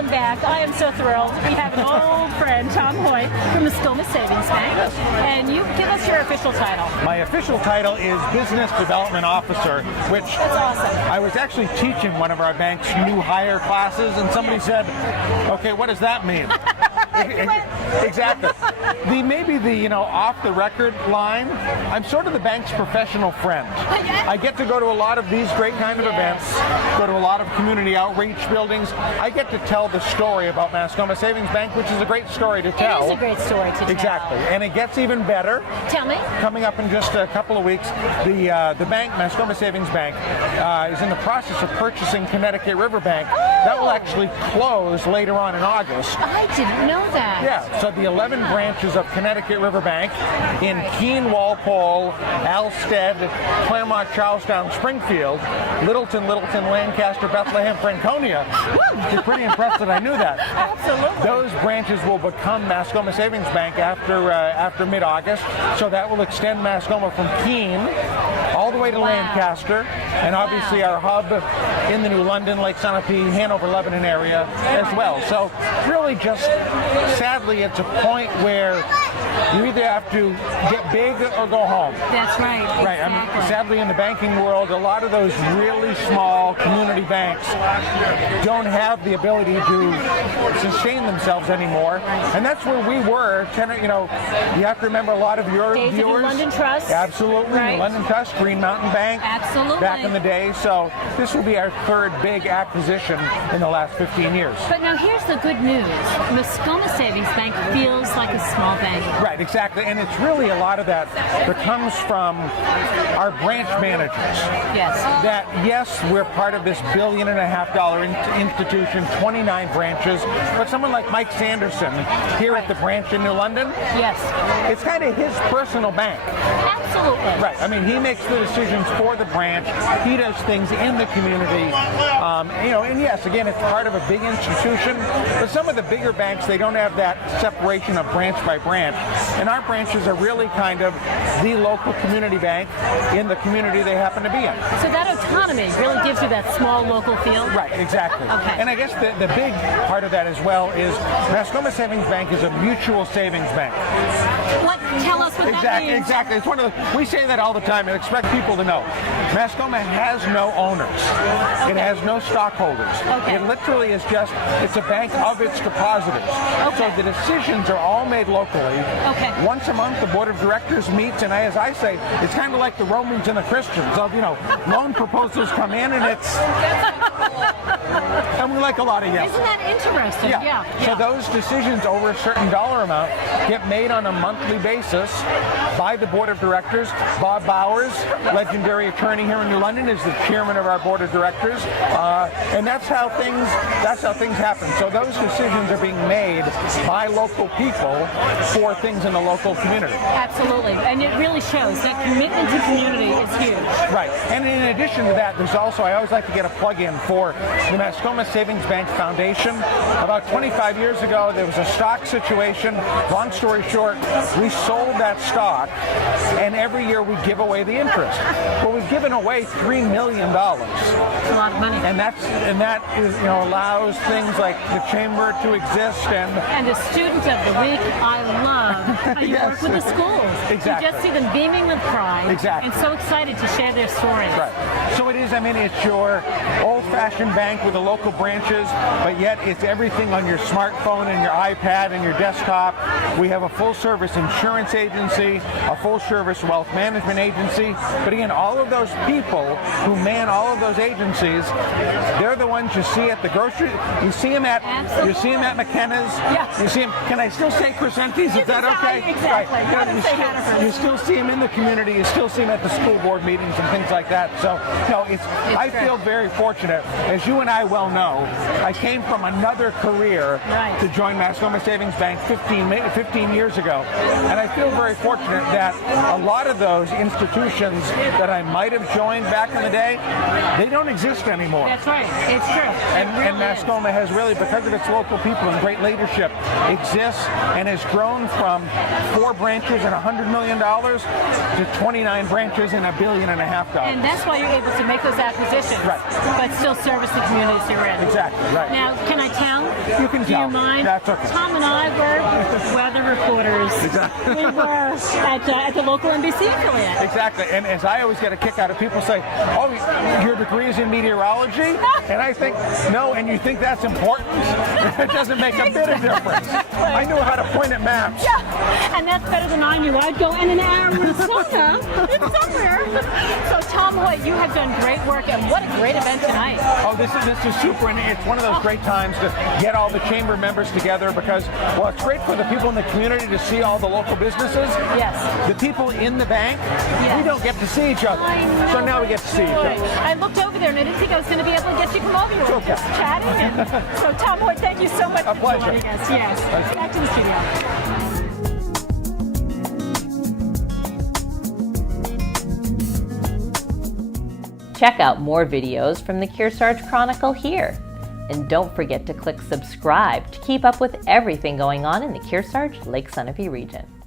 welcome back. I am so thrilled. We have an old friend, Tom Hoyt, from Mascoma Savings Bank. And you give us your official title. My official title is Business Development Officer, which That's awesome. I was actually teaching one of our bank's new hire classes, and somebody said, okay, what does that mean? Exactly. Maybe the off the record line. I'm sort of the bank's professional friend. I get to go to a lot of these great kind of events, go to a lot of community outreach buildings. I get to tell the story about Mascoma Savings Bank, which is a great story to tell. It is a great story to tell. Exactly, and it gets even better. Tell me. Coming up in just a couple of weeks, the bank, Mascoma Savings Bank, is in the process of purchasing Connecticut River Bank. That will actually close later on in August. I didn't know that. Yeah, so the 11 branches of Connecticut River Bank in Keene, Walpole, Alstead, Claremont, Charlestown, Springfield, Littleton, Lancaster, Bethlehem, Franconia. You're pretty impressed that I knew that. Absolutely. Those branches will become Mascoma Savings Bank after mid-August, so that will extend Mascoma from Keene all the way to Lancaster, and obviously our hub in the New London, Lake Sunapee, Hanover, Lebanon area as well. So really just, sadly, it's a point where you either have to get big or go home. That's right. Right. Exactly. I mean, sadly, in the banking world, a lot of those really small community banks don't have the ability to sustain themselves anymore, and that's where we were. You have to remember a lot of your Days viewers. of New London Trust. Absolutely. Right. New London Trust, Green Mountain Bank. Absolutely. Back in the day. So this will be our third big acquisition in the last 15 years. But now here's the good news. Mascoma Savings Bank feels like a small bank. Right, exactly. And it's really a lot of that comes from our branch managers. Yes. That, yes, we're part of this $1.5 billion institution, 29 branches, but someone like Mike Sanderson here at the branch in New London, Yes. it's kind of his personal bank. Absolutely. Right. I mean, he makes the decisions for the branch. He does things in the community. And yes, again, it's part of a big institution, but some of the bigger banks, they don't have that separation of branch by branch. And our branches are really kind of the local community bank in the community they happen to be in. So that autonomy really gives you that small local feel? Right, exactly. Okay. And I guess the big part of that as well is Mascoma Savings Bank is a mutual savings bank. Tell us what that means. Exactly. It's we say that all the time and expect people to know. Mascoma has no owners. Okay. It has no stockholders. Okay. It literally is it's a bank of its depositors. Okay. So the decisions are all made locally. Okay. Once a month, the board of directors meets, and as I say, it's kind of like the Romans and the Christians. Loan proposals come in, and and we like a lot of yes. Isn't that interesting? Yeah. So those decisions over a certain dollar amount get made on a monthly basis by the board of directors. Bob Bowers, legendary attorney here in New London, is the chairman of our board of directors, and that's how things happen. So those decisions are being made by local people for things in the local community. Absolutely, and it really shows that commitment to community is huge. Right, and in addition to that, there's also, I always like to get a plug-in for the Mascoma Savings Bank Foundation. About 25 years ago, there was a stock situation. Long story short, we sold that stock, and every year we give away the interest. Well, we've given away $3 million. It's a lot of money. And that is, allows things like the chamber to exist And the student of the week, I love how you work with the schools. Exactly. You just see them beaming with pride. Exactly. And so excited to share their stories. Right. So it is, it's your old-fashioned bank with the local branches, but yet it's everything on your smartphone and your iPad and your desktop. We have a full-service insurance agency, a full-service wealth management agency, but again, all of those people who man all of those agencies, they're the ones you see at the grocery. You see them at McKenna's. Yeah. You see them. Can I still say Crescenti's? Is that okay? Exactly. Right. You still see them in the community. You still see them at the school board meetings and things like that. So, I feel very fortunate. As you and I well know, I came from another career to join Mascoma Savings Bank 15 years ago, and I feel very fortunate that a lot of those institutions that I might have joined back in the day, they don't exist anymore. That's right. It's true. And Mascoma has really, because of its local people and great leadership, exists and has grown from 4 branches and $150 million to 29 branches and $1.5 billion. And that's why you're able to make those acquisitions, Right. but still service the communities you're in. Exactly, right. Now, can I tell? You can Do tell. you mind? That's okay. Tom and I were weather reporters. Exactly. We were at the local NBC affiliate. Exactly, and as I always get a kick out of people say, oh, your degree is in meteorology? And I think, no, and you think that's important? It doesn't make a bit of difference. I knew how to point at maps. Yeah, and that's better than I knew. I'd go in Arizona. It's somewhere. So Tom Hoyt, you have done great work, and what a great event tonight. Oh, this is super, and it's one of those great times to get all the chamber members together because, well, it's great for the people in the community to see all the local businesses. Yes. The people in the bank, Yes. we don't get to see each other. I know. So now we get to see each other. I looked over there and I didn't think I was going to be able to get you to come over. You were Okay. just chatting. And so Tom Hoyt, thank you so much A for pleasure. joining us. Yes. Back to the studio. Check out more videos from the Kearsarge Chronicle here. And don't forget to click subscribe to keep up with everything going on in the Kearsarge Lake Sunapee region.